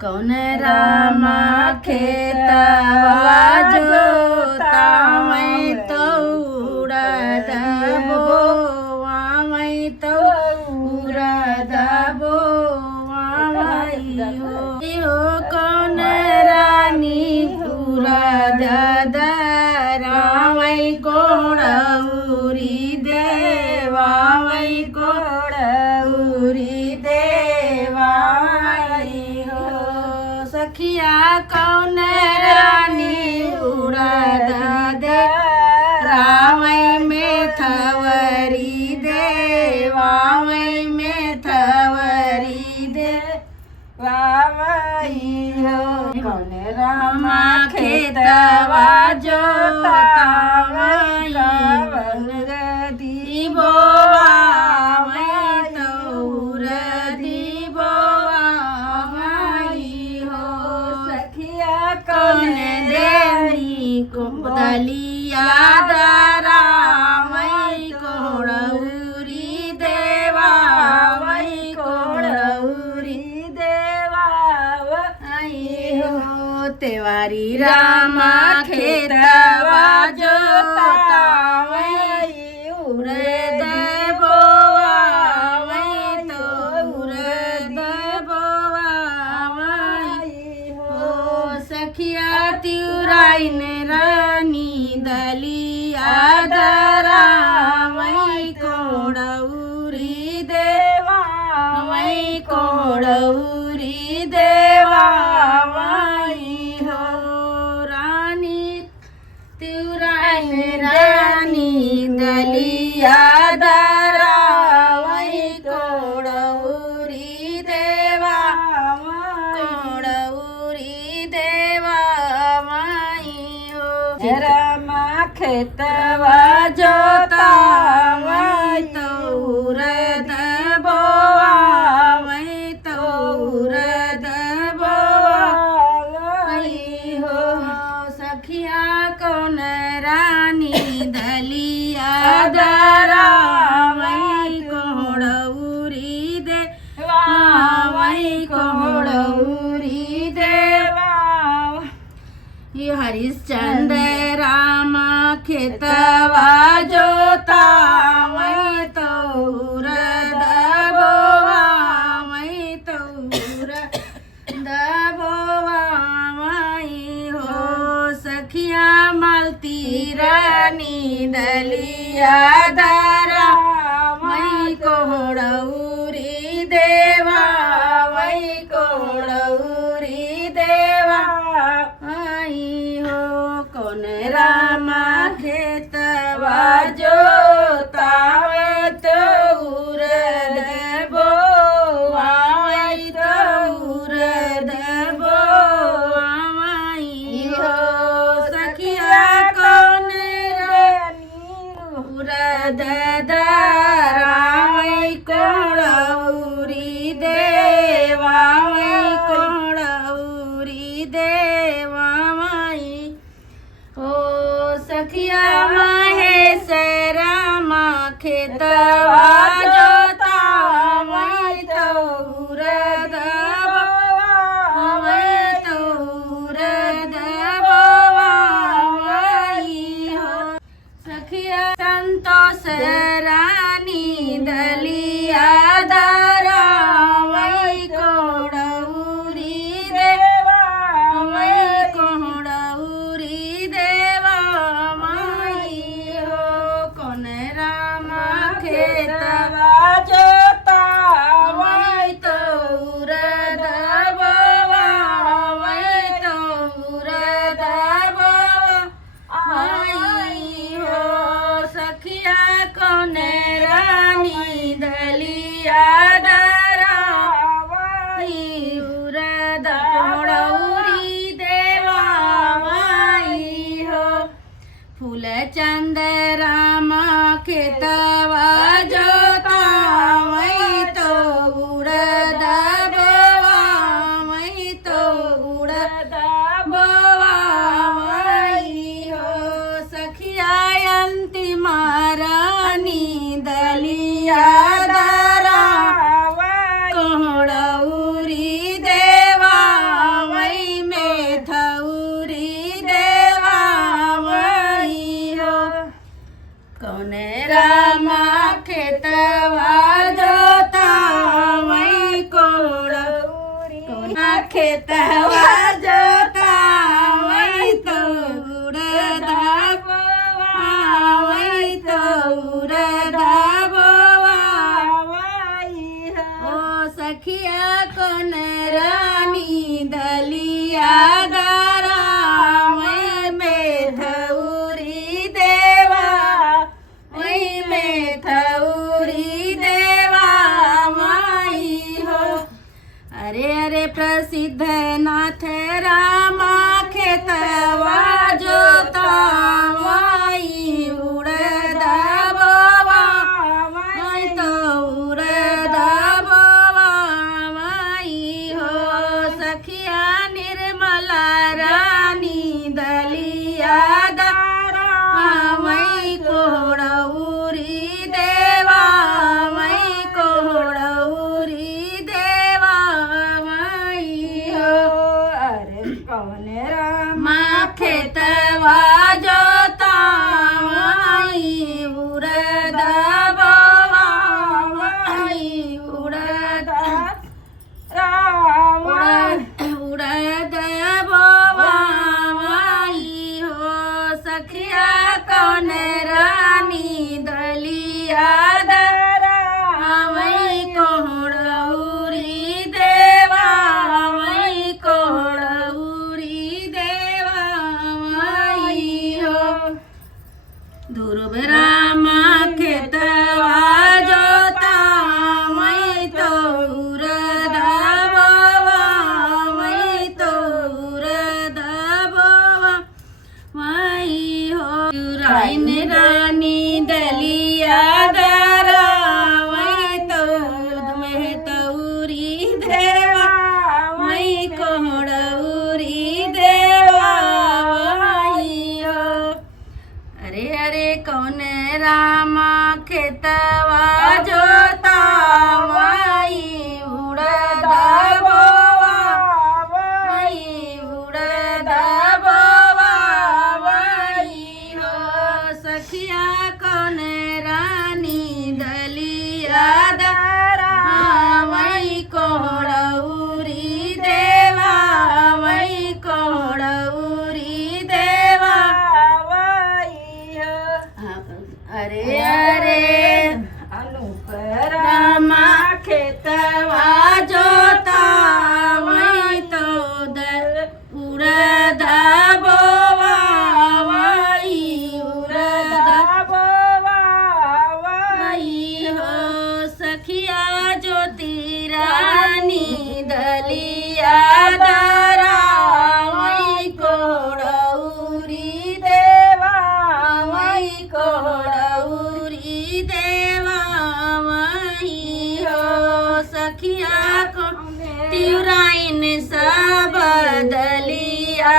कौन रामा खेतवा जोता मैं तो उड़द बोवा मैं तो उड़द बोवा हो कौन रानी उड़द दरा मैं कोण उरी देवा मैं कोण उरी देवा सखिया कौन रानी उड़द दे रावै में थवरी देवा मैं में थवरी दे वावई हो कौन रामा खेतवा जोतावई दी बोवा मैं तो उरदी बोवा कौन देवी को दलिया दरा मैं कोड़ौरी देवा मैं कोड़ौरी देवा हो तेवारी रामा खेतवा जोता मैं उड़द बोवा मैं तो उड़द बोवा सखिया तिउराइन रानी दलिया दरा मैं कोड़ौरी देवा मैं कोड़ौरी देवा हो रानी तिउराइन रानी दलिया दरा मैं कोड़ौरी देवा कोड़ौरी देवा रामा खेतवा जोता मैं तो उड़द बोवा मैं तो उड़द बोवा हो सखिया कौन रानी दलिया दरा मैं कोड़ौरी देवा मैं कोड़ौरी देवा ये हरिश्चंद्र रामा खेतवा जोता मैं तो उड़द बोवा मैं तो उड़द बोवा हो सखिया मालती रानी दलिया दरा मैं कोड़ौरी देवा मैं कोड़ौरी देवा हो कौन रामा खेतवा जोता मैं तो उड़द बोवा मैं तो उड़द बोवा हो सखिया कौन रानी उड़द दरा मैं कोड़ौरी देवा मैं कोड़ौरी देवा ओ सखिया महेश रामा खेतवा जोता मैं तो उड़द बोवा मैं तो उड़द बोवा हो सखिया संतोष रानी दलिया दरा मैं कोड़ौरी देवा मैं कोड़ौरी देवा हो कौन रामा खेतवा जोता मैं तो उड़द बोवा मैं तो उड़द बोवा हो सखिया कौन रानी दलिया दरा उड़द कोड़ौरी देवा हो फूल चंद रामा खेतवा जोता मैं तो उड़द बोवा मैं तो उड़द बोवा हो सखिया अंतिम रानी दलिया दरा कोड़ौरी देवा खेतवा जोतावई तो उड़दा बोवावई तो उड़दा बोवावई हो सखिया कोन रानी दलिया दारावई में थौरी देवा वही में थौरी देवा माई हो। अरे अरे प्रसिद्ध नाथ रामा खेतवा जोतावई उड़दा बोवावई तो उड़दा बोवावई हो सखिया निर्मला रानी दलिया दारावई कोड़ौरी देवा वही कोड़ौरी देवा वही हो। अरे कौन रामा खेतवा जोतावई उड़दा बोवावई उड़दा उड़दा बोवावई हो सखिया कौन रानी दलिया दारावई कोड़ौरी देवा वही कोड़ौरी देवा वही हो। ध्रुव रामा खेतवा जोतावई तो उड़दा बोवावई तो उड़दा बोवावई हो। राइन रानी दलिया दारावई तो में तौरी देवा वही कोड़ौरी देवा वही हो। अरे अरे कौन रामा खेतवा जोतावई उड़दा बोवावई उड़दा बोवावई हो सखिया कौन रानी दलिया दारावई कोड़ौरी देवा वही कोड़ौरी देवा वही हो। अरे अरे रामा खेतवा जोतावई तो उड़दा बोवावई उड़दा बोवावई हो सखिया ज्योति रानी दलिया दारावई कोड़ौरी देवा वही कोड़ौरी देवा वही हो सखिया को तिउराइन सब दलिया